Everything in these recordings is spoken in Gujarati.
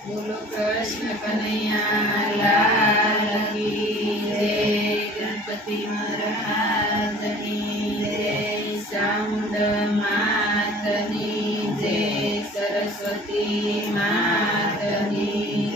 બોલો કૃષ્ણ કનૈયા લાલ કી જય ગણપતિ મહારાજની જય સાઉન્ડ માતની જય સરસ્વતી માતની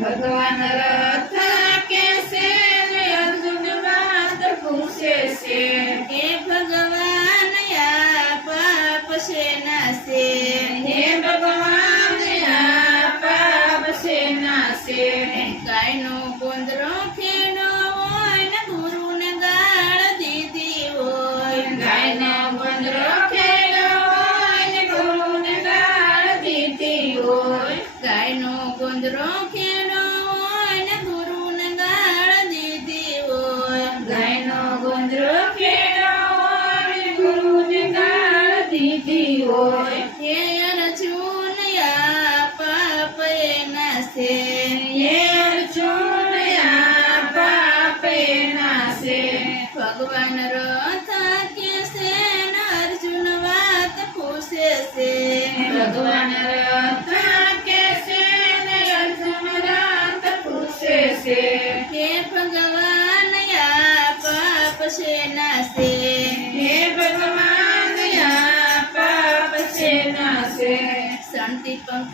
ભગવાન নগন্দ রক্ষে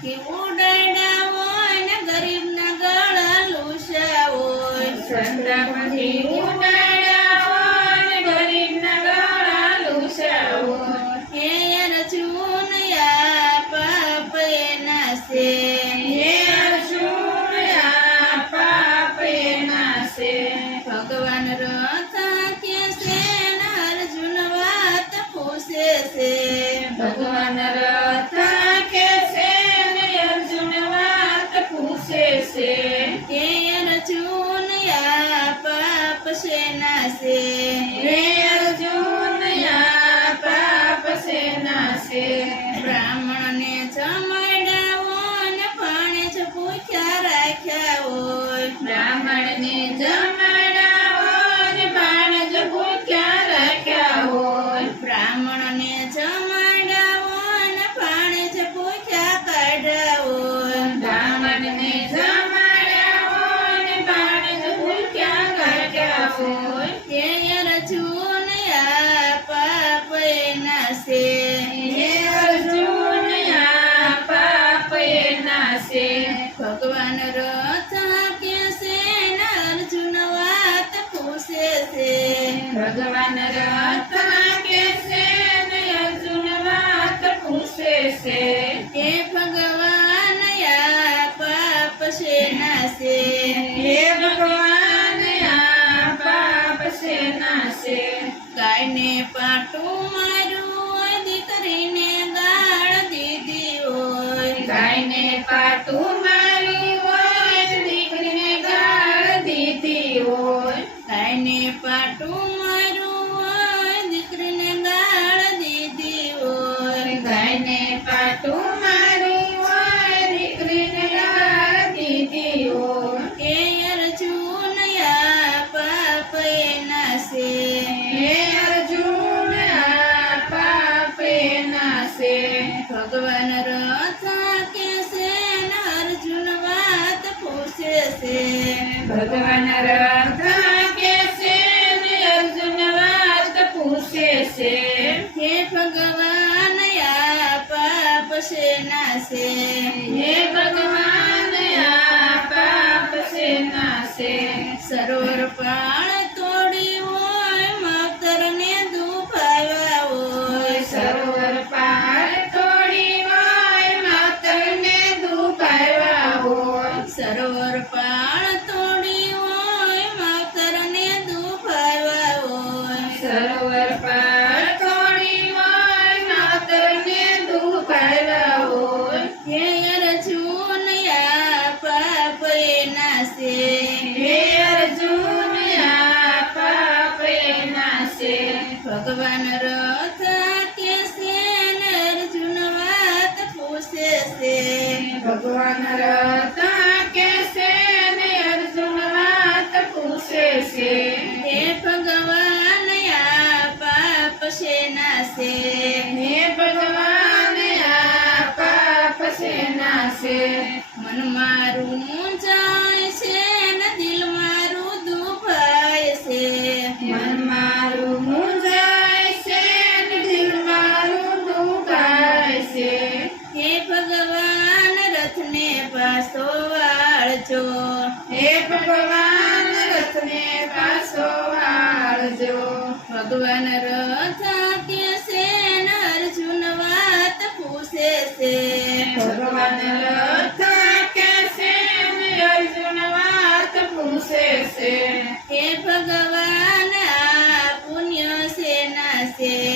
que ભગવાન રથ કે અર્જુન વાત પૂછે છે. ભગવાન રથ કે અર્જુન વાત પૂછે છે. હે ભગવાન આ પાપ છે? નાશે હે ભગવાન આ પાપ છે? નાશે કાઈને પાટું મારું દીકરીને ગાળ દીધી હોય. ગાયને પાટું કેસે? ભગવાન રથા કેસે? અર્જુન વાત પૂછે છે. ભગવાન રથ भगवान् ભગવાન રથાત્ય છે, અર્જુન વાત પૂછે છે. ભગવાન રથાત્ય છે, અર્જુન વાત પૂછે છે. હે ભગવાન પુણ્ય સેના છે.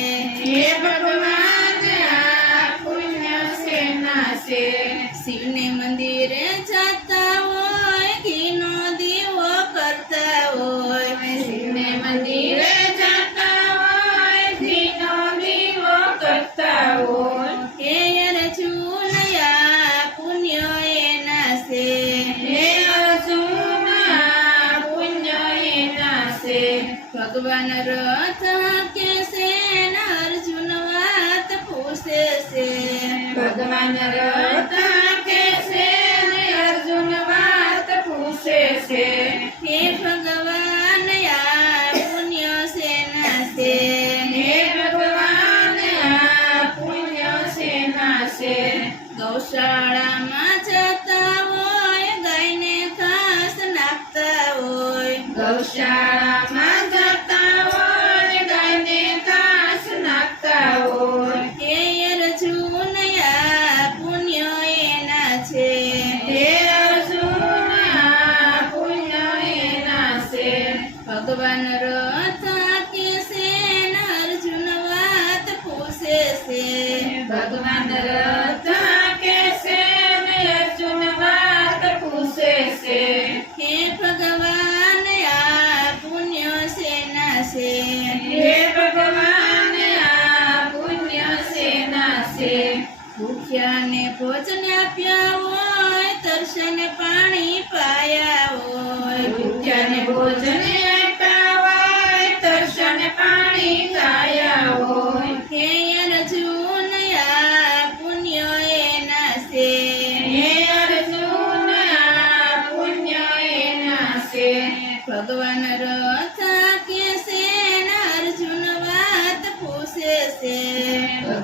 the man that છે ભગવાન આ પુણ્ય સેના છે. ભૂખ્યાને ભોજન આપ્યા હોય તરસને પાણી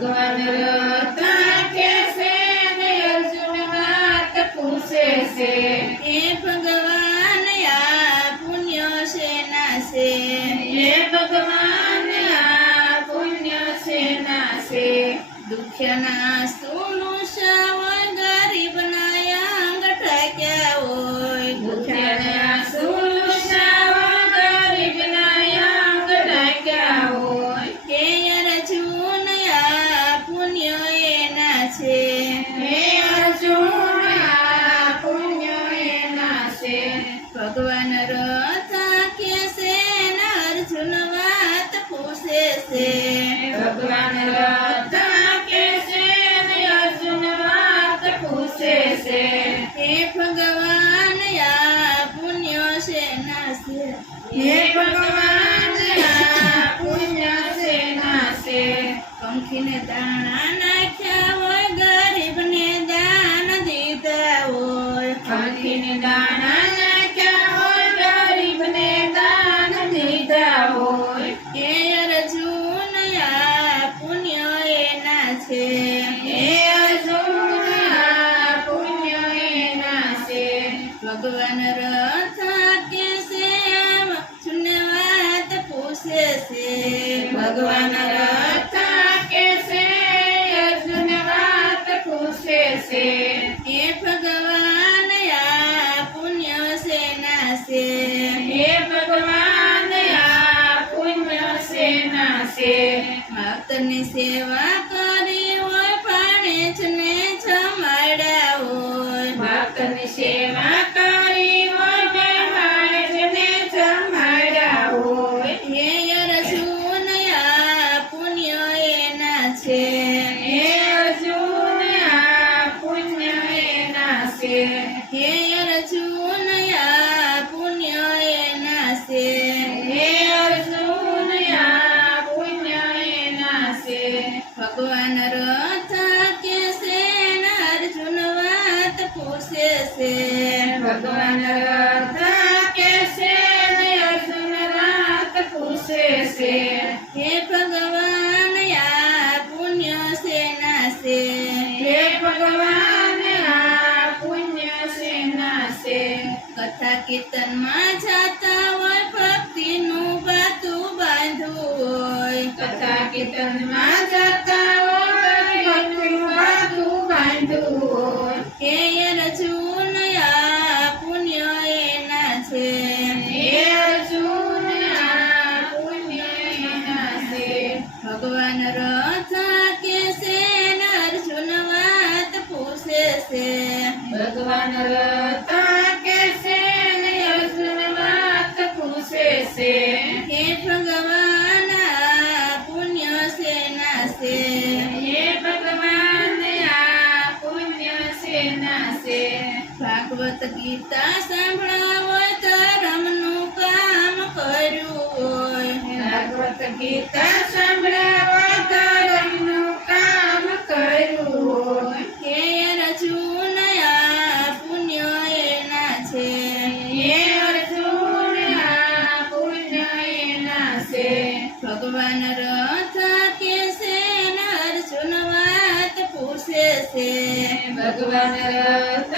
各位朋友。હે ભગવાન પુણ્ય છે નાશે પંખીને દાણા કીર્તનમાં જાતા હોય ભક્તિ નું ગાતું બાંધવું હોય. કથા કીર્તન ગીતા સાંભળાવો ધર્મનું કામ કર્યું હોય. ભાગવત ગીતા સાંભળાવો ધર્મનું કામ કર્યું હોય. કે રજૂન આ પુણ્ય એના છે. એ અર્જુન આ પુણ્ય એના છે. ભગવાન રથ કે છે અર્જુન વાત પૂછે છે. ભગવાન રથ